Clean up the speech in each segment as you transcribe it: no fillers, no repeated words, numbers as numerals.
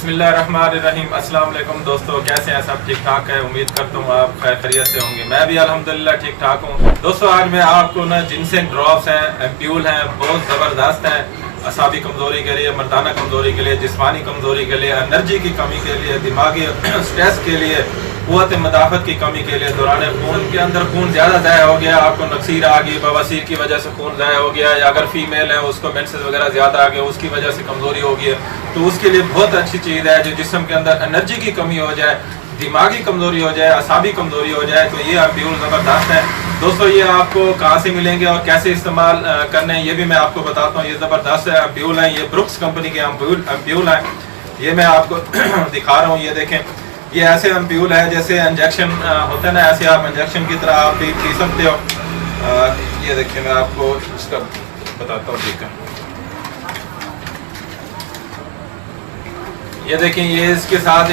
बिस्मिल्लाहिर्रहमानिर्रहीम। अस्सलाम वालेकुम दोस्तों, कैसे हैं सब? ठीक ठाक है, उम्मीद करता हूँ आप खैर खैरियत से होंगे। मैं भी अल्हम्दुलिल्लाह ठीक ठाक हूँ। दोस्तों आज मैं आपको ना जिनसेंग ड्रॉप्स हैं, एम्प्यूल हैं, बहुत ज़बरदस्त हैं असाबी कमज़ोरी के लिए, मर्दाना कमज़ोरी के लिए, जिस्मानी कमज़ोरी के लिए, एनर्जी की कमी के लिए, दिमागी स्ट्रेस के लिए, क़ुव्वत मदाफ़त की कमी के लिए, दौरान खून के अंदर खून ज़्यादा ज़ाया हो गया, आपको नक्सीर आ गई, बवासीर की वजह से खून ज़ाया हो गया, या अगर फीमेल है उसको मेंसेस वगैरह ज़्यादा आ गया उसकी वजह से कमज़ोरी हो गई है, तो उसके लिए बहुत अच्छी चीज़ है। जो जिस्म के अंदर एनर्जी की कमी हो जाए, दिमागी कमज़ोरी हो जाए, असाबी कमज़ोरी हो जाए, तो ये एम्प्यूल ज़बरदस्त है। दोस्तों ये आपको कहाँ से मिलेंगे और कैसे इस्तेमाल करने हैं ये भी मैं आपको बताता हूँ। ये ज़बरदस्त है एम्प्यूल हैं, ये ब्रुक्स कंपनी के एम्प्यूल हैं। ये मैं आपको दिखा रहा हूँ, ये देखें, ये ऐसे एम्प्यूल है जैसे इंजेक्शन होता है ना, ऐसे आप इंजेक्शन की तरह आप भी पी सकते हो। ये देखिए मैं आपको इसका बताता हूँ। ठीक है, ये देखें, ये इसके साथ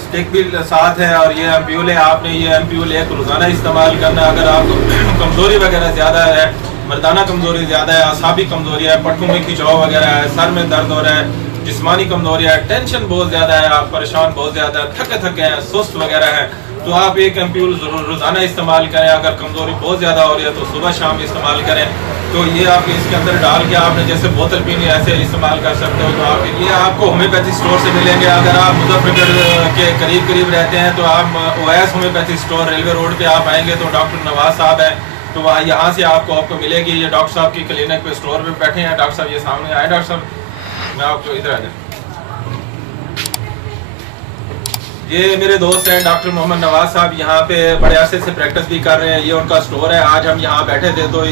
स्टिक भी साथ है और ये एम्प्यूल है। आपने ये एम्प्यूल एक रोज़ाना इस्तेमाल करना है। अगर आपको कमज़ोरी वगैरह ज़्यादा है, मर्दाना कमज़ोरी ज़्यादा है, असाबी कमज़ोरी है, पट्टों में खिंचाव वगैरह है, सर में दर्द हो रहा है, जिस्मानी कमज़ोरी है, टेंशन बहुत ज़्यादा है, आप परेशान बहुत ज़्यादा थके हैं, सुस्त वगैरह है, तो आप एक एम्प्यूल रोज़ाना इस्तेमाल करें। अगर कमज़ोरी बहुत ज़्यादा हो रही है तो सुबह शाम इस्तेमाल करें। तो ये आप इसके अंदर डाल के आपने जैसे बोतल पीनी ऐसे इस्तेमाल कर सकते हो। तो आप ये आपको होम्योपैथी स्टोर से मिलेंगे। अगर आप मुजफ्फरगढ़ के करीब रहते हैं तो आप OS homeopathy store railway road पे आप आएंगे तो डॉक्टर नवाज साहब है, तो यहाँ से आपको मिलेगी। ये डॉक्टर साहब की क्लिनिक पे स्टोर पे बैठे हैं। डॉक्टर साहब ये सामने आए। डॉक्टर साहब मैं आपको इधर आ जाए, ये मेरे दोस्त हैं डॉक्टर मोहम्मद नवाज साहब, यहाँ पे बड़े अरसे से प्रैक्टिस भी कर रहे हैं। ये उनका स्टोर है। आज हम यहाँ बैठे थे तो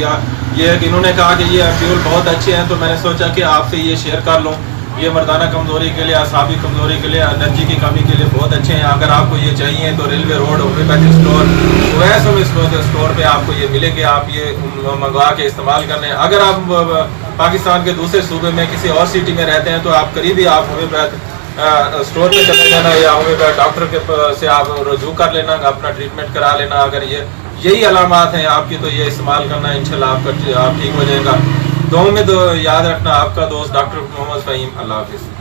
ये इन्होंने कहा कि ये एम्प्यूल बहुत अच्छे हैं, तो मैंने सोचा कि आपसे ये शेयर कर लूँ। ये मर्दाना कमज़ोरी के लिए, असाबी कमज़ोरी के लिए, एनर्जी की कमी के लिए बहुत अच्छे हैं। अगर आपको ये चाहिए तो रेलवे रोड होम्योपैथी स्टोर वैसे स्टोर पे आपको ये मिलेंगे। आप ये मंगवा के इस्तेमाल करने। अगर आप पाकिस्तान के दूसरे सूबे में किसी और सिटी में रहते हैं तो आप करीबी आप होम्योपैथ स्टोर पे चले जाना या होम्योपैथ डॉक्टर के से आप रुजू कर लेना, अपना ट्रीटमेंट करा लेना। अगर यही अलामात हैं आपकी तो ये इस्तेमाल करना, इंशाल्लाह आप ठीक हो जाएगा। दुआ में तो याद रखना। आपका दोस्त डॉक्टर मोहम्मद फ़हीम। अल्लाह हाफिज़।